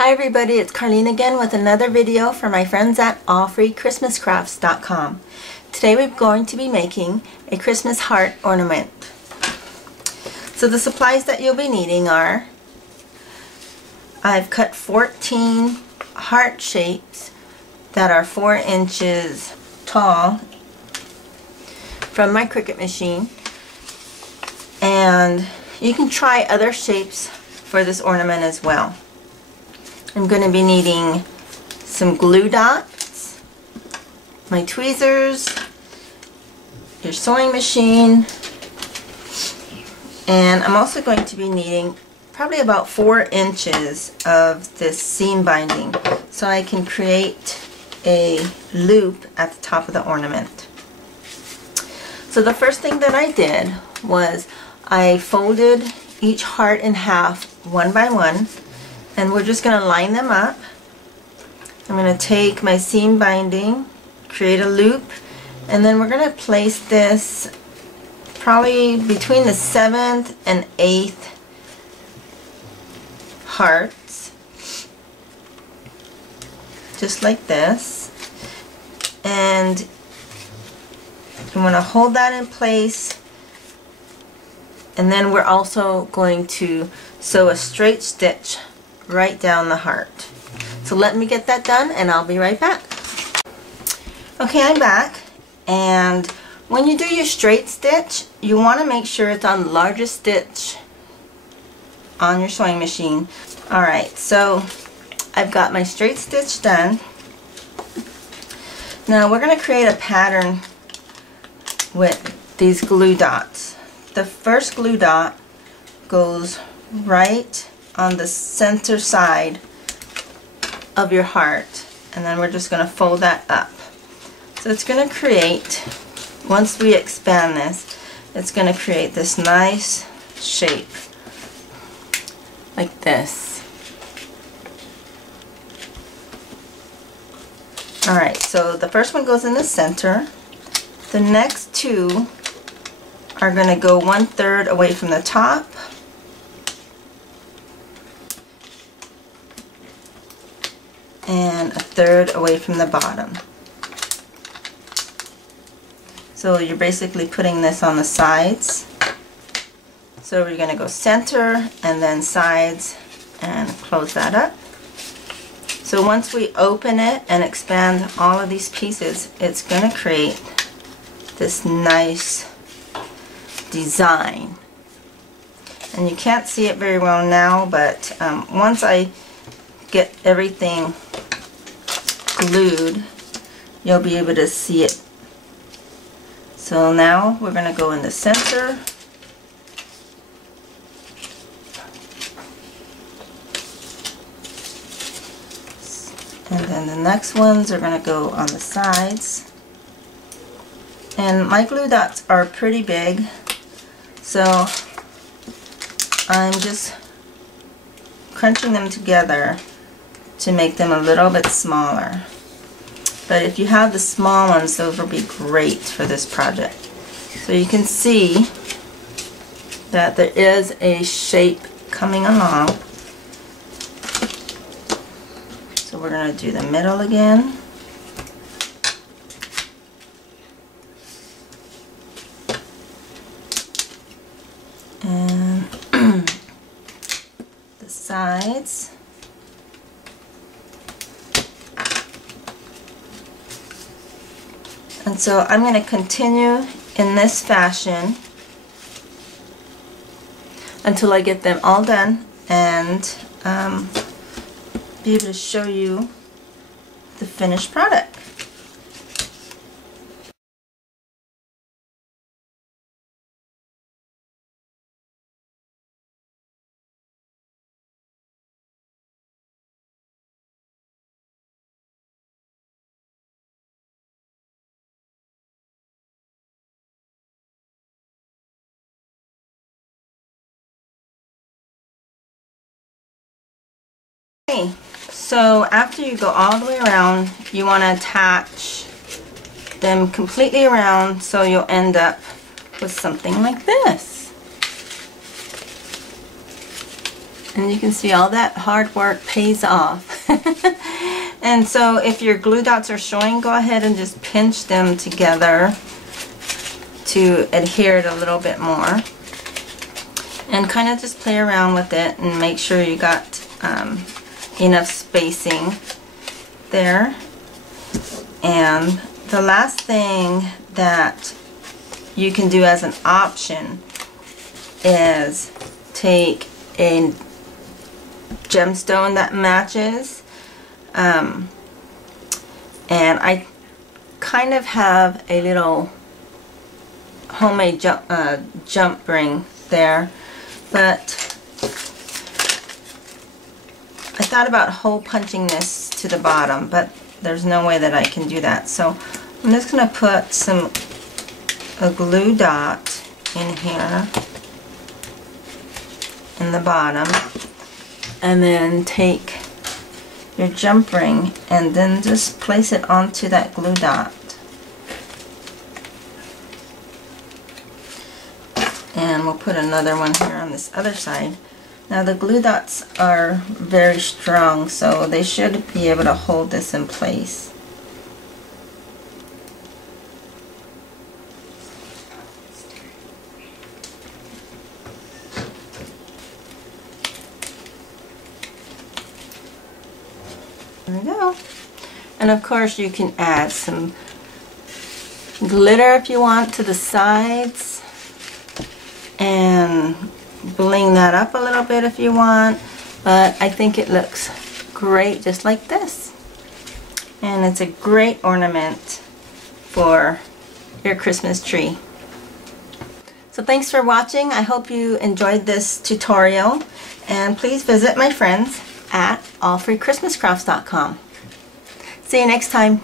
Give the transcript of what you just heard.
Hi everybody, it's Carlene again with another video for my friends at AllFreeChristmasCrafts.com. Today we're going to be making a Christmas heart ornament. So the supplies that you'll be needing are, I've cut 14 heart shapes that are 4 inches tall from my Cricut machine, and you can try other shapes for this ornament as well. I'm going to be needing some glue dots, my tweezers, your sewing machine, and I'm also going to be needing probably about 4 inches of this seam binding so I can create a loop at the top of the ornament. So the first thing that I did was I folded each heart in half one by one, and we're just going to line them up. I'm going to take my seam binding, create a loop, and then we're going to place this probably between the 7th and 8th hearts, just like this. And I'm going to hold that in place, and then we're also going to sew a straight stitch right down the heart. So let me get that done and I'll be right back. Okay, I'm back, and when you do your straight stitch, you want to make sure it's on the largest stitch on your sewing machine. Alright, so I've got my straight stitch done. Now we're going to create a pattern with these glue dots. The first glue dot goes right on the center side of your heart, and then we're just going to fold that up. So it's going to create, once we expand this, it's going to create this nice shape like this. Alright, so the first one goes in the center. The next two are going to go 1/3 away from the top, and 1/3 away from the bottom. So you're basically putting this on the sides. So we're going to go center and then sides and close that up. So once we open it and expand all of these pieces, it's going to create this nice design. And you can't see it very well now, but once I get everything glued, you'll be able to see it. So now we're going to go in the center, and then the next ones are going to go on the sides. And my glue dots are pretty big, so I'm just crunching them together to make them a little bit smaller. But if you have the small ones, those will be great for this project. So you can see that there is a shape coming along. So we're going to do the middle again. And the sides. And so I'm going to continue in this fashion until I get them all done and be able to show you the finished product. So after you go all the way around, you want to attach them completely around so you'll end up with something like this. And you can see all that hard work pays off. And so if your glue dots are showing, go ahead and just pinch them together to adhere it a little bit more. And kind of just play around with it and make sure you got enough spacing there. And the last thing that you can do as an option is take a gemstone that matches, and I kind of have a little homemade jump ring there, but I thought about hole punching this to the bottom, but there's no way that I can do that. So I'm just going to put a glue dot in here in the bottom, and then take your jump ring and then just place it onto that glue dot. And we'll put another one here on this other side. Now the glue dots are very strong, so they should be able to hold this in place. There we go. And of course you can add some glitter if you want to the sides, and bling that up a little bit if you want, but I think it looks great just like this. And it's a great ornament for your Christmas tree. So thanks for watching. I hope you enjoyed this tutorial, and please visit my friends at AllFreeChristmasCrafts.com. See you next time.